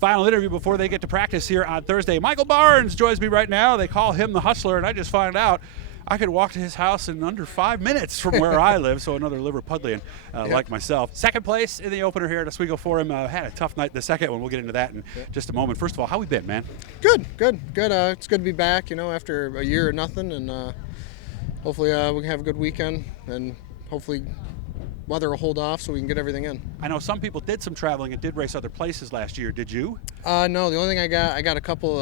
Final interview before they get to practice here on Thursday. Michael Barnes joins me right now. They call him the Hustler, and I just found out I could walk to his house in under 5 minutes from where I live, so another Liverpudlian like myself. Second place in the opener here at Oswego for him. Had a tough night the second one. We'll get into that in just a moment. First of all, how we been, man? Good. It's good to be back, after a year of nothing, and hopefully we can have a good weekend, and hopefully weather will hold off so we can get everything in. I know some people did some traveling and did race other places last year. Did you? No, the only thing I got a couple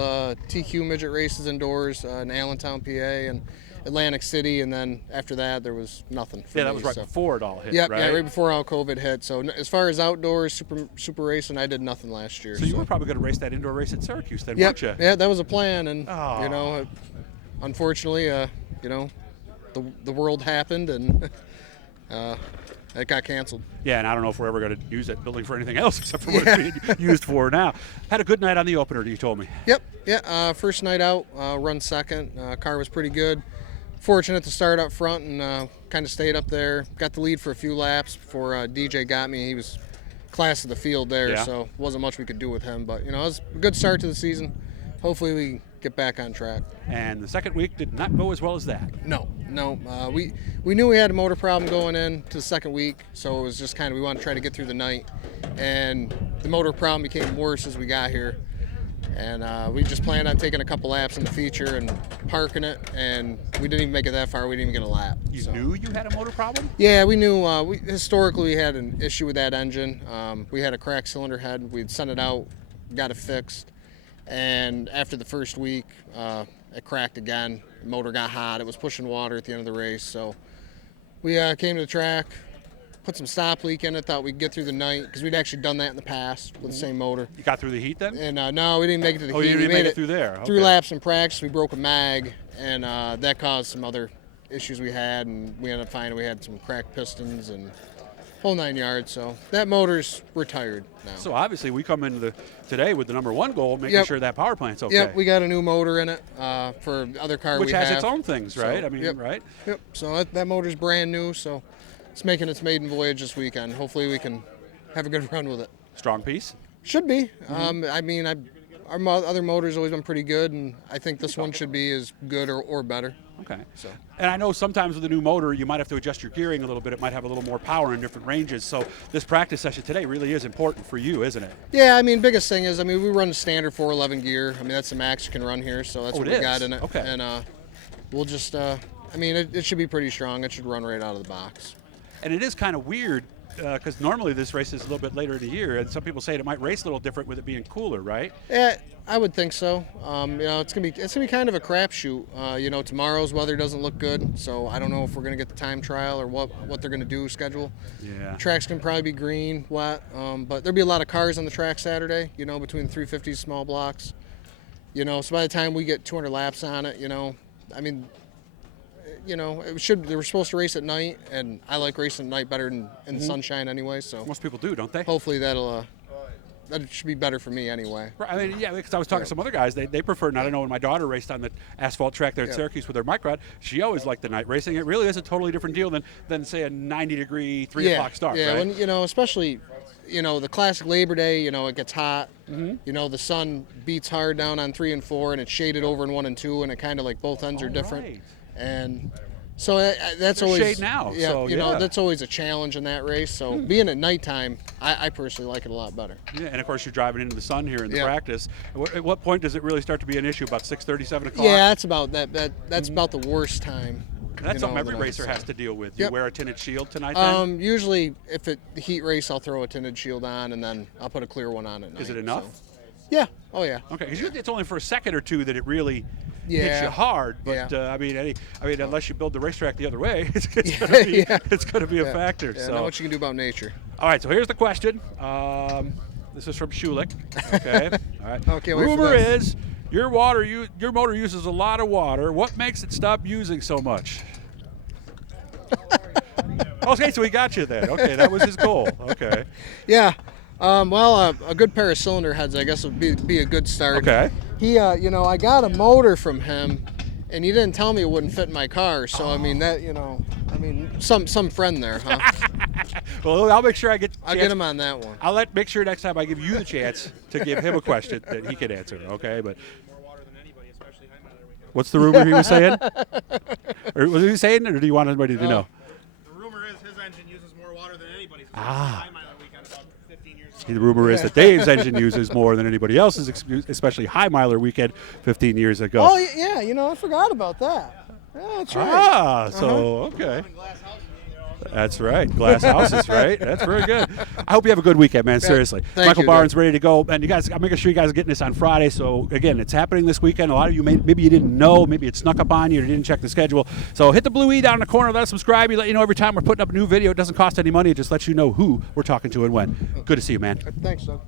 TQ midget races indoors in Allentown, PA, and Atlantic City, and then after that there was nothing for me. That was right before it all hit, right? Yeah, right before all COVID hit. So as far as outdoors, super racing, I did nothing last year. So you were probably going to race that indoor race at Syracuse then, weren't you? Yeah, that was a plan, and unfortunately, the world happened, and it got canceled. Yeah, and I don't know if we're ever going to use that building for anything else except for what it's being used for now. Had a good night on the opener, you told me. Yep. First night out, run second. Car was pretty good. Fortunate to start up front and kind of stayed up there. Got the lead for a few laps before DJ got me. He was class of the field there, so wasn't much we could do with him. But, it was a good start to the season. Hopefully we get back on track. And the second week did not go as well as that. No. We knew we had a motor problem going in to the second week, so it was just we wanted to try to get through the night. And the motor problem became worse as we got here. And we just planned on taking a couple laps in the feature and parking it, and we didn't even make it that far. We didn't even get a lap. You knew you had a motor problem? Yeah, we knew. Historically, we had an issue with that engine. We had a cracked cylinder head. We'd sent it out, got it fixed. And after the first week, it cracked again. The motor got hot. It was pushing water at the end of the race. So we came to the track, put some stop leak in it, thought we'd get through the night, because we'd actually done that in the past with the same motor. You got through the heat then? And no, we didn't make it to the heat. You didn't make it through there? Okay. 3 laps in practice, we broke a mag, and that caused some other issues we had, and we ended up finding we had some cracked pistons and whole 9 yards. So that motor's retired now. So obviously we come into today with the number one goal, making sure that power plant's okay. Yep, we got a new motor in it for the other car Which we have. has its own things, right? So, right? Yep, so that motor's brand new, so it's making its maiden voyage this weekend. Hopefully we can have a good run with it. Strong piece? Should be. Our other motor's always been pretty good, and I think this one should be as good or better. Okay. So. And I know sometimes with a new motor, you might have to adjust your gearing a little bit. It might have a little more power in different ranges. So this practice session today really is important for you, isn't it? Yeah, biggest thing is, we run standard 411 gear. That's the max you can run here, so that's what we got in it. Okay. And we'll just, it should be pretty strong. It should run right out of the box. And it is kind of weird, because normally this race is a little bit later in the year, and some people say it might race a little different with it being cooler, right? Yeah, I would think so. It's gonna be kind of a crapshoot. Tomorrow's weather doesn't look good, so I don't know if we're gonna get the time trial or what they're gonna do schedule. Yeah. The track's gonna probably be green, wet, but there'll be a lot of cars on the track Saturday. Between 350s, small blocks. So by the time we get 200 laps on it, they were supposed to race at night, and I like racing at night better than in the sunshine anyway. So most people do, don't they? Hopefully that should be better for me anyway. Right. Because I was talking to some other guys, they prefer. And I don't know, when my daughter raced on the asphalt track there at Syracuse with her microd, she always liked the night racing. It really is a totally different deal than say a 90-degree 3 o'clock start. Yeah, right? when especially the classic Labor Day, it gets hot. The sun beats hard down on 3 and 4, and it's shaded over in 1 and 2, and it kind of like both ends are different. Right. And so that's There's always shade now. Yeah, so, that's always a challenge in that race. So being at nighttime, I personally like it a lot better. Yeah, and of course you're driving into the sun here in the practice. At what point does it really start to be an issue? About 6:30, 7 o'clock? Yeah, that's about that's about the worst time. That's something every racer has to deal with. You wear a tinted shield tonight then? Usually if the heat race, I'll throw a tinted shield on, and then I'll put a clear one on at night. Is it enough? So. Yeah. Oh yeah. Okay, because it's only for a second or two that it really hits you hard. But unless you build the racetrack the other way, it's going to be a factor. Yeah, so not what you can do about nature. All right. So here's the question. This is from Schulich. Okay. All right. Okay. Rumor is your motor uses a lot of water. What makes it stop using so much? Okay, so he got you then. Okay, that was his goal. Okay. Yeah. A good pair of cylinder heads, I guess, would be a good start. Okay. He, I got a motor from him, and he didn't tell me it wouldn't fit in my car. So some friend there, huh? Well, I'll make sure I get. I'll get him on that one. I'll make sure next time I give you the chance to give him a question that he can answer. Okay, but. What's the rumor he was saying? Or was he saying, or do you want everybody to know? The rumor is his engine uses more water than anybody's. Ah. Weekend about 15 years ago. The rumor is that Dave's engine uses more than anybody else's, especially High Miler weekend 15 years ago. Oh, yeah, I forgot about that. Yeah, that's right. Ah, so, okay. That's right. Glass houses, right? That's very good. I hope you have a good weekend, man. Seriously. Thank Michael you, Barnes guys. ready to go. And you guys, I'm making sure you guys are getting this on Friday. So, again, it's happening this weekend. A lot of you, maybe you didn't know. Maybe it snuck up on you or didn't check the schedule. So hit the blue E down in the corner. Let us subscribe. We let you know every time we're putting up a new video. It doesn't cost any money. It just lets you know who we're talking to and when. Good to see you, man. Thanks, Doug.